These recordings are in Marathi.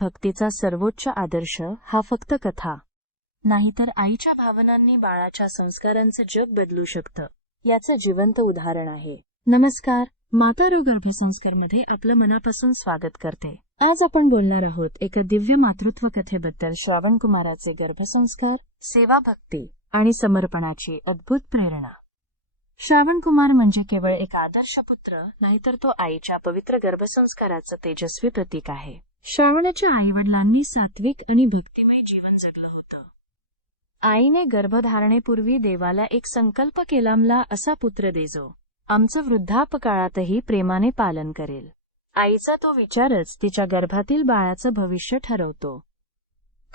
भक्तीचा सर्वोच्च आदर्श हा फक्त कथा. नाहीतर आईच्या भावनांनी बाळाच्या संस्कारांचं जग बदलू शकतं. याचं जिवंत उदाहरण आहे. नमस्कार मातारो गर्भसंस्कारमध्ये आपलं मनापासून स्वागत करते. आज आपण बोलणार आहोत एका दिव्य मातृत्व कथेबद्दल श्रावण कुमाराचे गर्भसंस्कार सेवा भक्ती आणि समर्पणाची अद्भुत प्रेरणा. श्रावण कुमार म्हणजे केवळ एक आदर्श पुत्र नाहीतर तो आईच्या पवित्र गर्भसंस्काराचं तेजस्वी प्रतीक आहे. श्रावणाच्या आईवडिलांनी सात्विक आणि भक्तिमय जीवन जगलं होतं. आईने गर्भधारणेपूर्वी देवाला एक संकल्प केलामला असा पुत्र देजो आमचं वृद्धापकाळातही प्रेमाने पालन करेल. आईचा तो विचारच तिच्या गर्भातील बाळाचं भविष्य ठरवतो.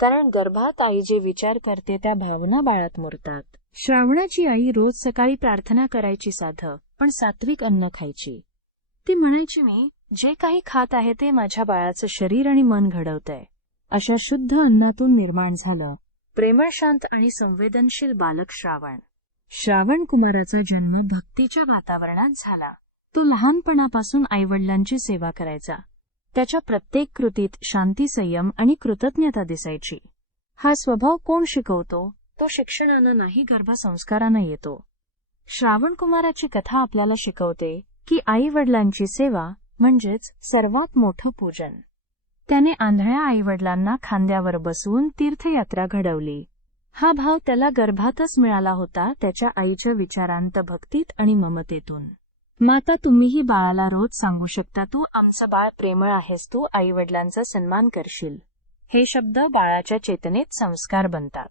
कारण गर्भात आई जे विचार करते त्या भावना बाळात मुरतात. श्रावणाची आई रोज सकाळी प्रार्थना करायची साध पण सात्विक अन्न खायची. ती म्हणायची मी जे काही खात आहे ते माझ्या बाळाचं शरीर आणि मन घडवतंय. अशा शुद्ध अन्नातून निर्माण झालं. प्रेमळ शांत आणि संवेदनशील बालक श्रावण. श्रावण कुमाराचा जन्म भक्तीच्या वातावरणात झाला. तो लहानपणापासून आईवडिलांची सेवा करायचा. त्याच्या प्रत्येक कृतीत शांती संयम आणि कृतज्ञता दिसायची. हा स्वभाव कोण शिकवतो? तो शिक्षणानं नाही गर्भसंस्कारानं येतो. श्रावण कुमाराची कथा आपल्याला शिकवते की आई वडिलांची सेवा म्हणजेच सर्वात मोठं पूजन. त्याने आंधळ्या आईवडिलांना खांद्यावर बसवून तीर्थयात्रा घडवली. हा भाव त्याला गर्भातच मिळाला होता त्याच्या आईच्या विचारांत भक्तीत आणि ममतेतून. माता तुम्हीही बाळाला रोज सांगू शकता तू आमचं बाळ प्रेमळ आहेस तू आईवडिलांचा सन्मान करशील. हे शब्द बाळाच्या चेतनेत संस्कार बनतात.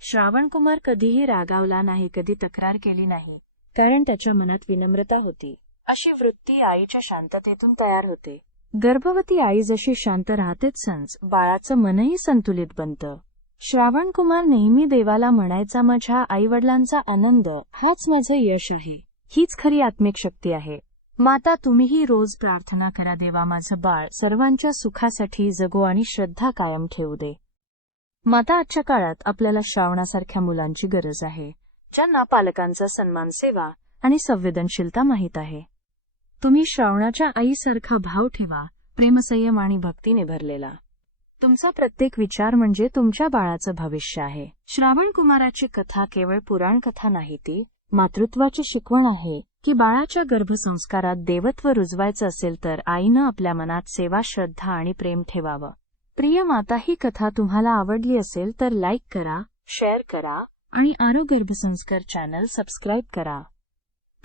श्रावणकुमार कधीही रागावला नाही कधी तक्रार केली नाही कारण त्याच्या मनात विनम्रता होती. अशी वृत्ती आईच्या शांततेतून तयार होते. गर्भवती आई जशी शांत राहतेच संच बाळाचं मनही संतुलित बनतं. श्रावण कुमार नेहमी देवाला म्हणायचा माझ्या आईवडिलांचा आनंद हाच माझं यश आहे. हीच खरी आत्मिक शक्ती आहे. माता तुम्हीही रोज प्रार्थना करा देवा माझं बाळ सर्वांच्या सुखासाठी जगो आणि श्रद्धा कायम ठेवू दे. माता आजच्या काळात आपल्याला श्रावणासारख्या मुलांची गरज आहे ज्यांना पालकांचा सन्मान सेवा आणि संवेदनशीलता माहीत आहे. तुम्ही श्रावणाच्या आईसारखा भाव ठेवा प्रेमसंयम आणि भक्तीने भरलेला. तुमचा प्रत्येक विचार म्हणजे तुमच्या बाळाचं भविष्य आहे. श्रावण कुमाराची कथा केवळ पुराण कथा नाही ती मातृत्वाची शिकवण आहे की बाळाच्या गर्भसंस्कारात देवत्व रुजवायचं असेल तर आईनं आपल्या मनात सेवा श्रद्धा आणि प्रेम ठेवावं. प्रिय माता ही कथा तुम्हाला आवडली असेल तर लाईक करा शेअर करा आणि आरो गर्भसंस्कार चॅनल सबस्क्राईब करा.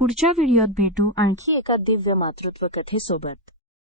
पुढच्या व्हिडिओत भेटू आणखी एका दिव्य मातृत्व कथेसोबत